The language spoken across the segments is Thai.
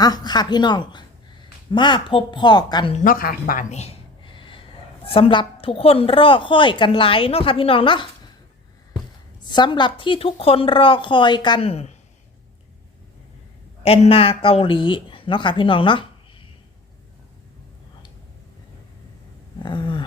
อะค่ะพี่น้อง มาพบพ่อกันเนาะค่ะบ้านนี้สำหรับทุกคนรอคอยกันหลายเนาะค่ะพี่น้องเนาะสำหรับที่ทุกคนรอคอยกัน แอนนาเกาหลีเนาะค่ะพี่น้องเนาะอ่า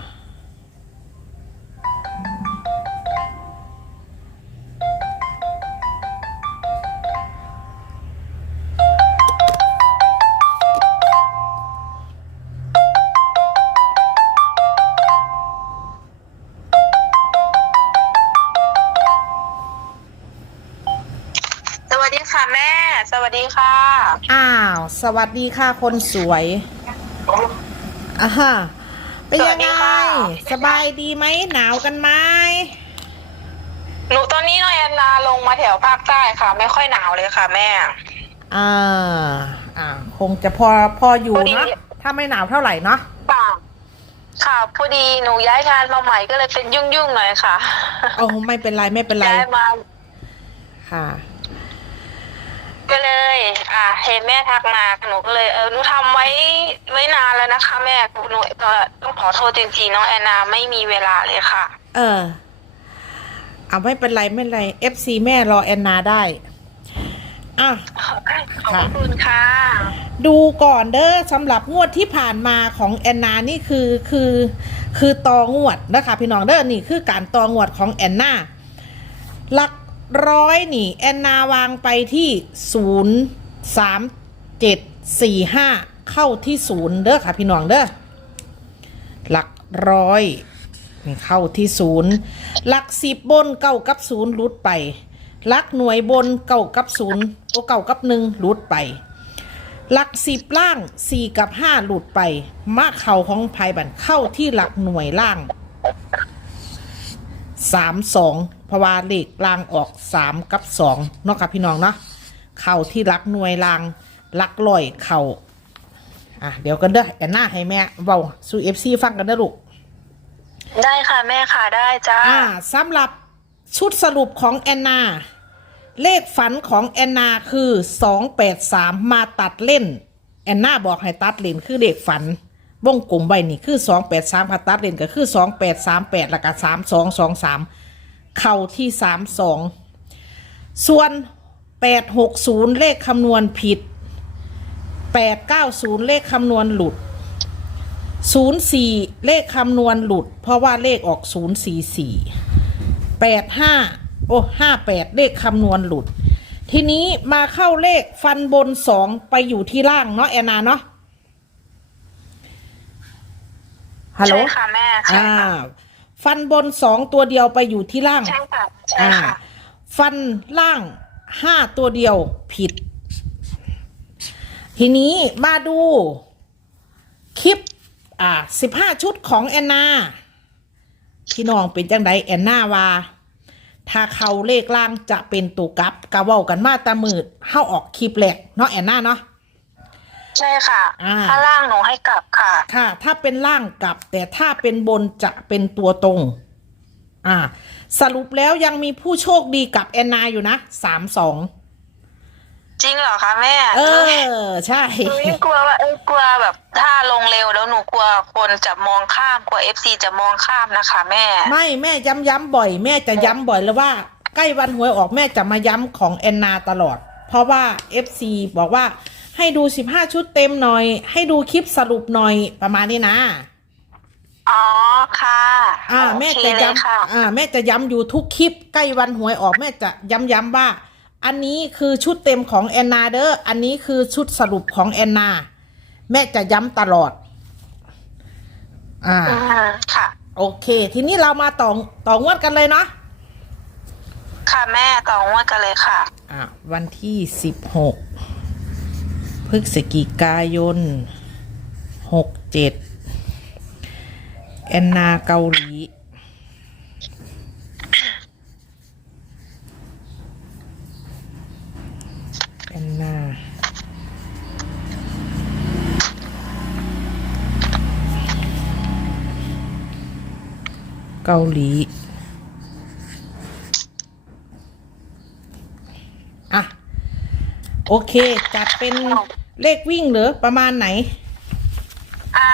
สวัสดีค่ะคนสวยอ่าฮะเป็นยังไงสวัสดีค่ะสบายดีไหมหนาวกันไหมหนูตอนนี้น้องแอนนาลงมาแถวภาคใต้ค่ะ ไม่ค่อยหนาวเลยค่ะแม่ อ่า อ่า คงจะพอพออยู่พอดีเนาะถ้าไม่หนาวเท่าไหร่เนาะค่ะค่ะพอดีหนูย้ายงานมาใหม่ก็เลยเป็นยุ่งยุ่งๆหน่อยค่ะโอ้ไม่เป็นไรไม่เป็นไรย้ายมาค่ะ ก็เลย อ่าเห็นแม่ทักมาหนูก็เลยเออหนูทำไว้ไว้นานแล้วนะคะ แม่หนูเอ่อต้องขอโทษจริงๆน้องแอนนาไม่มีเวลาเลยค่ะ เออ เอาไม่เป็นไรไม่เป็นไร FC แม่รอแอนนาได้ อะ ขอบพระคุณค่ะ ดูก่อนเด้อสำหรับงวดที่ผ่านมาของแอนนานี่คือคือคือตองวดนะคะพี่น้องเด้อนี่คือการตองวดของแอนนาหลัก ร้อยนี่ แอนนาวางไปที่ศูนย์สามเจ็ดสี่ห้าเข้าที่ศูนย์เด้อค่ะ พี่น้องเด้อหลักร้อยเข้าที่ศูนย์หลักสิบบนเก้ากับศูนย์หลุดไปหลักหน่วยบนเก้ากับศูนย์โอเก้ากับหนึ่งหลุดไปหลักสิบล่างสี่กับห้าหลุดไปมาเข่าของภัยบันเข้าที่หลักหน่วยล่างสามสอง ราะว่าเลขล่างออกสามกับสองเนาะครับพี่น้องเนาะเข่าที่หลักหน่วยล่างหลักลอยเข่าอะเดี๋ยวกันเด้อแอนหน้าให้แม่เบาสู่เอฟซีฟังกันเด้อลูกได้ค่ะแม่ค่ะได้จ้าอ่าสำหรับชุดสรุปของแอนนา เลขฝันของแอนนาคือ283มาตัดเล่น แอนนาบอกให้ตัดเล่นคือเลขฝันวงกลมใบนี่คือ283ค่ะตัดเล่นก็คือ2838แล้วก็3223 เข้าที่32ส่วน860เลขคำนวณผิด890เลขคำนวณหลุดศูนย์สี่เลขคำนวณหลุด เพราะว่าเลขออกศูนย์สี่สี่แปดห้าโอ้ห้าแปดเลขคำนวณหลุด ทีนี้มาเข้าเลขฟันบนสองไปอยู่ที่ล่างเนาะแอนนาเนาะฮัลโหลใช่ค่ะแม่ใช่อ่าค่ะ ฟันบนสองตัวเดียวไปอยู่ที่ล่าง ใช่ค่ะใช่อ่า ค่ะ ฟันล่างห้าตัวเดียวผิด ทีนี้มาดูคลิป อ่าสิบห้าชุดของแอนนา พี่น้องเป็นจังไดแอนนาว่า ถ้าเขาเลขล่างจะเป็นตัวกลับกะเว้ากันมาแตามืดเข้าออกคลิปแหลกเนาะแอนนาเนาะ ใช่ค่ะ อ่า ถ้าล่างหนูให้กลับค่ะ ค่ะ ถ้าเป็นล่างกลับ แต่ถ้าเป็นบนจะเป็นตัวตรง อ่า สรุปแล้วยังมีผู้โชคดีกับแอนนาอยู่นะสามสองจริงเหรอคะแม่เออ ใช่ หนูยังกลัวว่าเออกลัวแบบถ้าลงเร็วแล้วหนูกลัวคนจะมองข้ามกลัวเอฟซีจะมองข้ามนะคะแม่ ไม่แม่ย้ำย้ำบ่อย แม่จะย้ำบ่อยเลยว่า ใกล้วันหวยออกแม่จะมาย้ำของแอนนาตลอด เพราะว่า FC บอกว่า ให้ดู15ชุดเต็มหน่อย ให้ดูคลิปสรุปหน่อยประมาณนี้นะ อ๋อค่ะอ่าโอแม่เคจะเลยค่ะย้ำอ่าแม่จะย้ำอยู่ทุกคลิปใกล้วันหวยออกแม่จะย้ำย้ำว่า อันนี้คือชุดเต็มของแอนนาเด้ออันนี้คือชุดสรุปของแอนนา แม่จะย้ำตลอด อ่าอืมค่ะ โอเค ทีนี้เรามาต่อต่องวดกันเลยเนาะค่ะแม่ต่องวดกันเลยค่ะ อะวันที่สิบหกพ ฤศจิกายนหกเจ็ดแอนนาเกาหลี แอนนาเกาหลี อะ โอเค จัดเป็น เลขวิ่งเหรือประมาณไหน อ่า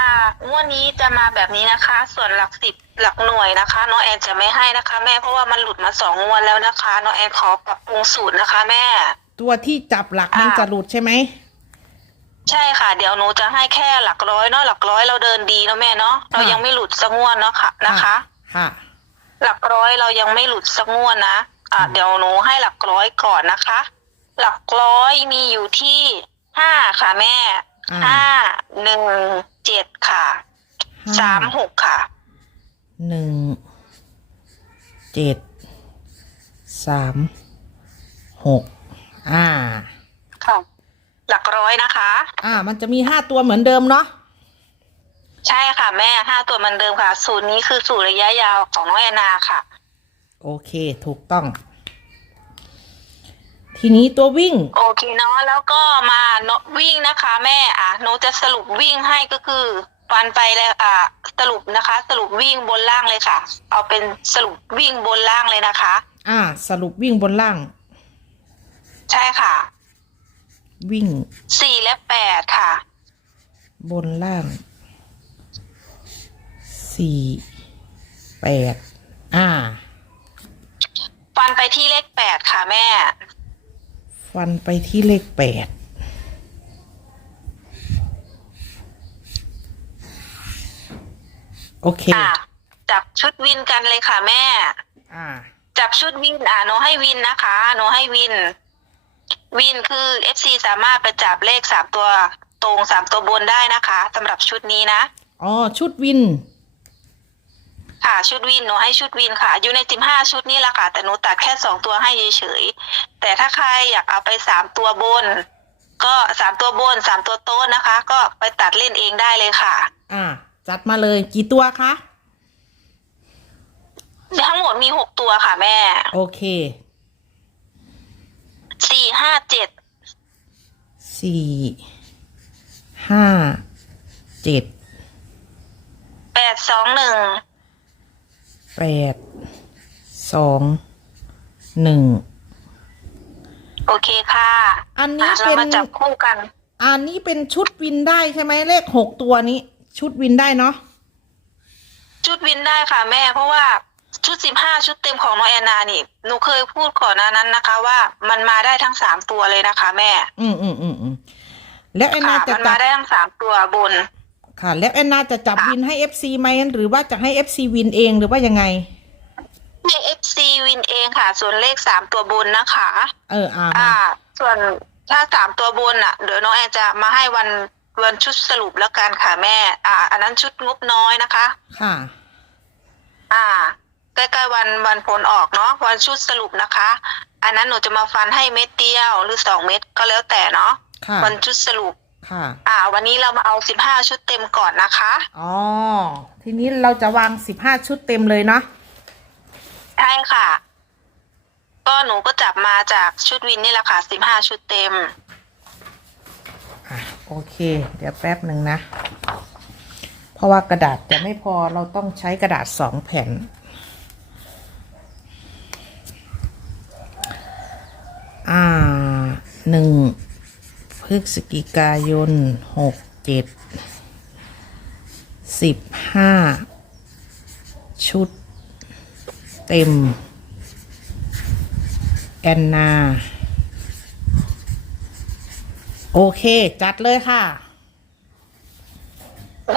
งวดนี้จะมาแบบนี้นะคะ ส่วนหลักสิบหลักหน่วยนะคะน้องแอนจะไม่ให้นะคะ แม่เพราะว่ามันหลุดมาสองงวดแล้วนะคะน้องแอนขอปรับปรุงสูตรนะคะ แม่ ตัวที่จับหลักมันอ่า จะหลุดใช่ไหมใช่ค่ะ เดี๋ยวหนูจะให้แค่หลักร้อยเนาะหลักร้อยเราเดินดีเนาะแม่เนาะเรายังไม่หลุดสักงวดเนาะค่ะนะคะ ค่ะ หลักร้อยเรายังไม่หลุดสักงวดนะ อะเดี๋ยวหนูให้หลักร้อยก่อนนะคะ หลักร้อยมีอยู่ที่ ห้าค่ะแม่อ่า ห้าหนึ่งเจ็ดค่ะห้าสามหกค่ะ หนึ่งเจ็ดสามหกอ่า ค่ะ หลักร้อยนะคะ อ่า มันจะมีห้าตัวเหมือนเดิมเนาะใช่ค่ะแม่ห้าตัวเหมือนเดิมค่ะ สูตรนี้คือสูตรระยะยาวของน้องแอนนาค่ะ โอเค ถูกต้อง ทีนี้ตัววิ่ง โอเคเนาะแล้วก็มาเนอะวิ่งนะคะ แม่อะหนูจะสรุปวิ่งให้ก็คือฟันไปแล้วอะสรุปนะคะ สรุปวิ่งบนล่างเลยค่ะ เอาเป็นสรุปวิ่งบนล่างเลยนะคะ อ่า สรุปวิ่งบนล่าง ใช่ค่ะ วิ่งสี่และแปดค่ะ บนล่างสี่แปดอ่า ฟันไปที่เลขแปดค่ะแม่ ฟันไปที่เลขแปดโอเค อะจับชุดวินกันเลยค่ะแม่ อ่า จับชุดวินอะหนูให้วินนะคะหนูให้วิน วินคือ FC สามารถไปจับเลขสามตัวตรงสามตัวบนได้นะคะสำหรับชุดนี้นะ อ๋อ ชุดวิน ค่ะชุดวินหนูให้ชุดวินค่ะ อยู่ในสิบห้าชุดนี้แหละค่ะ แต่หนูตัดแค่สองตัวให้เฉยๆแต่ถ้าใครอยากเอาไปสามตัวบน ก็สามตัวบนสามตัวโต๊ะนะคะ ก็ไปตัดเล่นเองได้เลยค่ะ อ่า จัดมาเลยกี่ตัวคะทั้งหมดมีหกตัวค่ะแม่ โอเคสี่ห้าเจ็ดสี่ห้าเจ็ดแปดสองหนึ่ง แปดสองหนึ่งโอเคค่ะอันนี้อะเป็เรานมาจับคู่กัน อันนี้เป็นชุดวินได้ใช่ไหมเลขหกตัวนี้ ชุดวินได้เนาะชุดวินได้ค่ะแม่ เพราะว่าชุดสิบห้าชุดเต็มของน้องแอนนานี่หนูเคยพูดก่อนหน้านั้นนะคะ ว่ามันมาได้ทั้งสามตัวเลยนะคะ แม่ อืมอืมอืมอืมแล้วแอนนาค่ะจะมันจัมาบได้ทั้งสามตัวบน ค่ะ แล้วแอนนาจะจับค่ะวินให้เอฟซีไหมหรือว่าจะให้เอฟซีวินเองหรือว่ายังไงในเอฟซีวินเองค่ะ ส่วนเลขสามตัวบนนะคะ เอออ่าอ่ามาส่วนถ้าสามตัวบนอะ เดี๋ยวน้องแอนจะมาให้วันวันชุดสรุปแล้วกันค่ะแม่ อ่า อันนั้นชุดงบน้อยนะคะ ค่ะ อ่าใกล้ๆวันวันผลออกเนาะวันชุดสรุปนะคะ อันนั้นหนูจะมาฟันให้เม็ดเดียวหรือสองเม็ดก็แล้วแต่เนาะค่ะ วันชุดสรุป ค่ะ อ่า วันนี้เรามาเอาสิบห้าชุดเต็มก่อนนะคะ อ๋อ ทีนี้เราจะวางสิบห้าชุดเต็มเลยเนาะ ใช่ค่ะ ก็หนูก็จับมาจากชุดวินนี่แหละค่ะสิบห้าชุดเต็ม อะ โอเค เดี๋ยวแป๊บหนึ่งนะ เพราะว่ากระดาษจะไม่พอเราต้องใช้กระดาษสองแผ่น อ่าหนึ่งพ ฤศจิกายนหกเจ็ดสิบห้าชุด เต็ม แอนนา โอเค จัดเลยค่ะ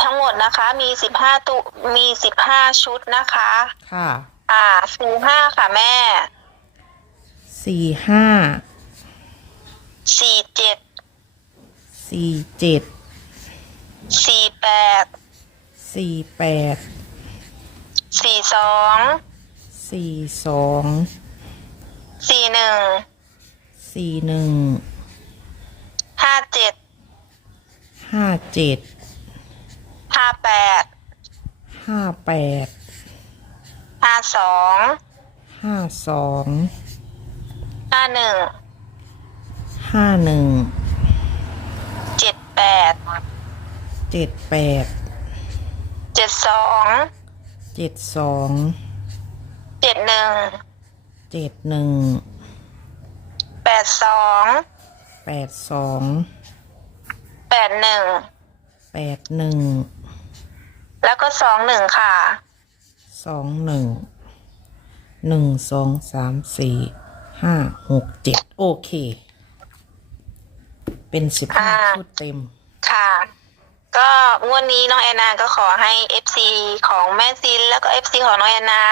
ทั้งหมดนะคะ มีสิบห้าตุมีสิบห้าชุดนะคะ ค่ะ อ่าสี่ห้าค่ะแม่สี่ห้าสี่เจ็ด สี่เจ็ดสี่แปดสี่แปดสี่สองสี่สองสี่หนึ่งสี่หนึ่งห้าเจ็ดห้าเจ็ดห้าแปดห้าแปดห้าสองห้าสองห้าหนึ่งห้าหนึ่งเจ็ด แปดเจ็ดแปดเจ็ดสองเจ็ดสองเจ็ดหนึ่งเจ็ดหนึ่งแปดสองแปดสองแปดหนึ่งแปดหนึ่งแล้วก็สองหนึ่งค่ะสองหนึ่งหนึ่งสองสามสี่ห้าหกเจ็ดโอเค เป็นสิบห้าอ่าชุดเต็ม ค่ะ ก็งวดนี้น้องแอนนาก็ขอให้เอฟซีของแม่ซิน แล้วก็เอฟซีของน้องแอนนา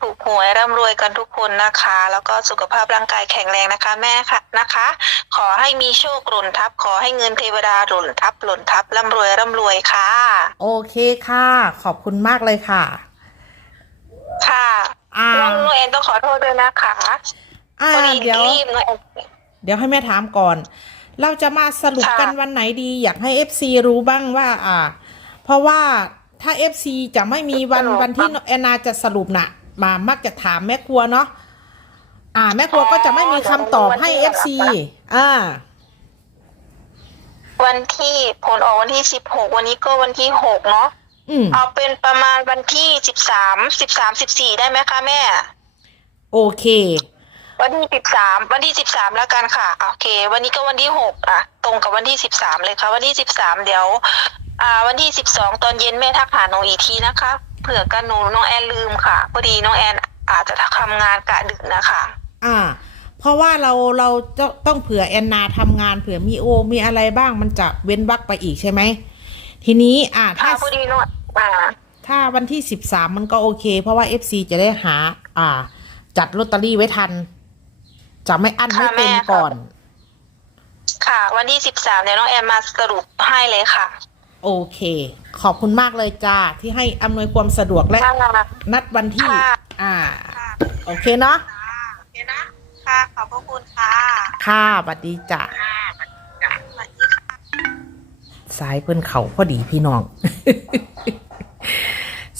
ถูกหวยร่ำรวยกันทุกคนนะคะ แล้วก็สุขภาพร่างกายแข็งแรงนะคะ แม่ค่ะนะคะ ขอให้มีโชคหล่นทับ ขอให้เงินเทวดาหล่นทับ หล่นทับร่ำรวยร่ำรวยค่ะ โอเคค่ะ ขอบคุณมากเลยค่ะ ค่ะอ่าน้องน้องแอนต้องขอโทษด้วยนะคะอ่าพอดีเดี๋ยวรีบน้องแอน เดี๋ยวให้แม่ถามก่อน เราจะมาสรุปค่ะกันวันไหนดี อยากให้ FC รู้บ้างว่า อ่า เพราะว่าถ้า FC จะไม่มีวันวันที่แอนนาจะสรุปน่ะ มามักจะถามแม่ครัวเนาะอ่า แม่ครัวก็จะไม่มีคำตอบให้ FC อ่า วันที่ผลออกวันที่สิบหกวันนี้ก็วันที่หกเนาะอืมเอาเป็นประมาณวันที่สิบสามสิบสามสิบสี่ได้ไหมคะแม่ โอเค วันที่สิบสามวันที่สิบสามแล้วกันค่ะโอเค วันนี้ก็วันที่หกอะ ตรงกับวันที่สิบสามเลยค่ะ วันที่สิบสามเดี๋ยว อ่า วันที่สิบสองตอนเย็นแม่ทักหาหนูอีกทีนะคะเผื่อกันหนูน้องแอนลืมค่ะพอดีน้องแอนอาจจะทำงานกะดึกนะคะ อ่า เพราะว่าเราเราจะต้องเผื่อแอนนาทำงานเผื่อมีโอ มีอะไรบ้างมันจะเว้นวักไปอีกใช่ไหมทีนี้อ่าค่ะถ้าพอดีน้องอ่าถ้าวันที่สิบสามมันก็โอเค เพราะว่า FC จะได้หา อ่า จัดลอตเตอรี่ไว้ทัน จะไม่อั้นไม่เต็มก่อน ค่ะ วันที่สิบสามเดี๋ยวน้องแอนมาสรุปให้เลยค่ะ โอเค ขอบคุณมากเลยจ้า ที่ให้อำนวยความสะดวกและค่ะนัดวันที่ ค่ะ อ่า โอเคเนาะโอเคนะ ค่ะ ขอบพระคุณค่ะค่ะสวัสดีจ้ะสวัสดีค่ะ สายเปิ้นเขาพอดีพี่น้อง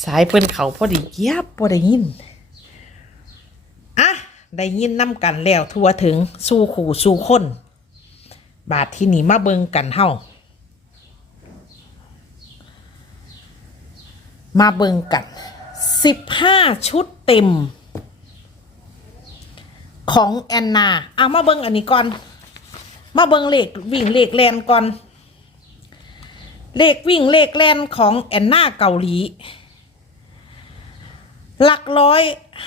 สายเปิ้นเขาพอดีเยียบพอได้ยินอะ ได้ยินน้ำกันแล้วทั่วถึงสู่ขู่สู่คน บาทที่หนีมาเบิงกันเฮามาเบิงกันสิบห้าชุดเต็ม ของแอนนาเอามาเบิงอันนี้ก่อน มาเบิงเลขวิ่งเลขแลนก่อน เลขวิ่งเลขแลนของแอนนาเกาหลี หลักร้อย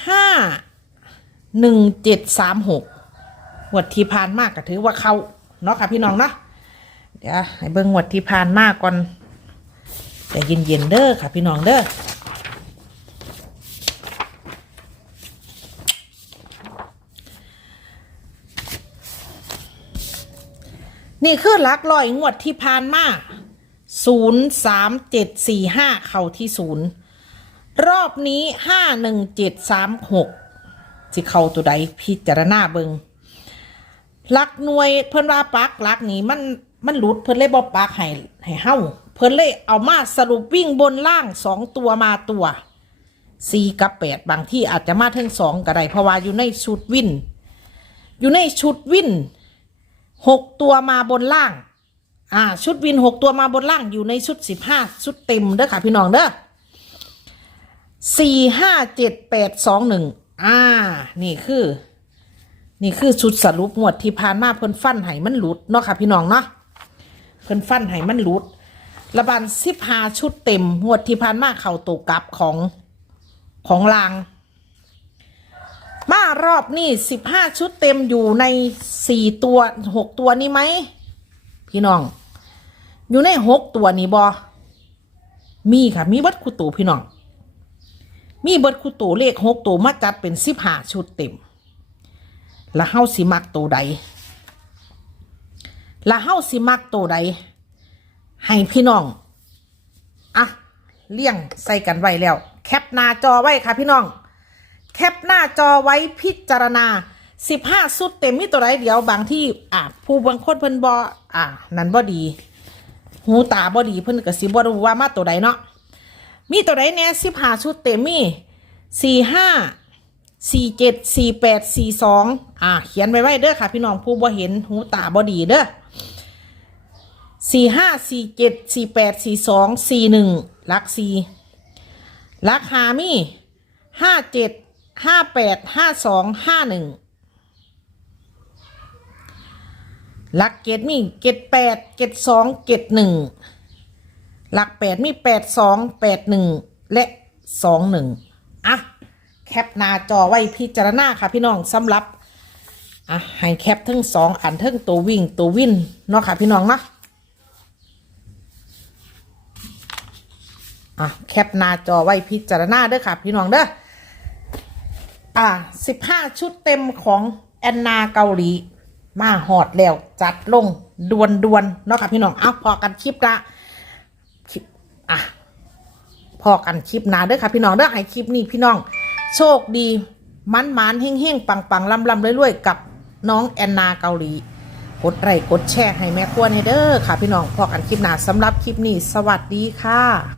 ห้า หนึ่งเจ็ดสามหกงวดที่ผ่านมากก็ถือว่าเขาเนาะค่ะพี่น้องเนาะเดี๋ยวให้เบิ่งงวดที่ผ่านมากก่อนแต่เย็นๆเด้อค่ะพี่น้องเด้อนี่คือลักร้อยงวดที่ผ่านมาศูนย์สามเจ็ดสี่ห้าเข้าที่ศูนย์รอบนี้ห้าหนึ่งเจ็ดสามหก สิเข้าตัวใดพิจารณาเบิงลักหน่วยเพิ่นว่าปักลักนี้มันมันหลุดเพิ่นเลยบ่ปักให้ให้เฮาเพิ่นเลยเอามาสรุปวิ่งบนล่างสองตัวมาตัวสี่กับแปดบางที่อาจจะมาถึงสองก็ได้เพราะว่าอยู่ในชุดวินอยู่ในชุดวินหกตัวมาบนล่าง อ่า ชุดวินหกตัวมาบนล่างอยู่ในชุดสิบห้าชุดเต็มเด้อค่ะพี่น้องเด้อสี่ห้าเจ็ดแปดสองหนึ่ง อ่า นี่คือ นี่คือชุดสรุปงวดที่ผ่านมาเพิ่นฟันไห้มันหลุดเนาะค่ะพี่น้องเนาะเพิ่นฟันไห้มันหลุด ระบาดสิบห้าชุดเต็มงวดที่ผ่านมาเข่าตกกลับของของลาง มารอบนี้สิบห้าชุดเต็มอยู่ในสี่ตัวหกตัวนี้ไหมพี่น้อง อยู่ในหกตัวนี้บอมีค่ะ มีวัดคุตูพี่น้อง มีเบิดคู่ตัวเลขหกตัวมาจัดเป็นสิบห้าชุดเต็ม แล้วเฮาสิมักตัวใด แล้วเฮาสิมักตัวใด ให้พี่น้อง อะ เลี่ยงใส่กันไว้แล้ว แคปหน้าจอไว้ค่ะพี่น้อง แคปหน้าจอไว้พิจารณาสิบห้าสุดเต็มมีตัวใดเดี๋ยวบางที่อะผู้บางคนเพิ่นบออะ นั่นบ่ดี หูตาบ่ดีเพิ่นก็สิบ่รู้ว่ามาตัวใดเนาะ มีตัวใดแน่สิบห้าชุดเต็มมีสี่ห้าสี่เจ็ดสี่แปดสี่สองอ่า เขียนไว้ไว้เด้อค่ะ พี่น้องผู้บ่เห็นหูตาบ่ดีเด้อสี่ห้าสี่เจ็ดสี่แปดสี่สองสี่หนึ่งลักสี่ลักหามีห้าเจ็ดห้าแปดห้าสองห้าหนึ่งลักเกตมีเกตแปดเกตสองเกตหนึ่ง หลักแปดมีแปดสองแปดหนึ่งและสองหนึ่งอะ แคปหน้าจอไว้พิจารณาค่ะพี่น้องสำหรับ อะให้แคปทั้งสองอันทั้งตัววิ่งตัววินเนาะค่ะพี่น้องเนาะอะแคปหน้าจอไว้พิจารณาเด้อค่ะพี่น้องเด้ออะสิบห้าชุดเต็มของแอนนาเกาหลี มาหอดแล้วจัดลงดวนดวนเนาะค่ะพี่น้องเอาพอกันคลิปละ อะพอกันคลิปหนาเด้อค่ะพี่น้องเด้อให้คลิปนี้พี่น้อง โชคดีมันมันเฮ่งเฮ่งปังปังลำลำๆรวยๆกับน้องแอนนาเกาหลี กดไลค์กดแชร์ให้แม่ครัวในเด้อค่ะพี่น้องพอกันคลิปหนาสำหรับคลิปนี้ สวัสดีค่ะ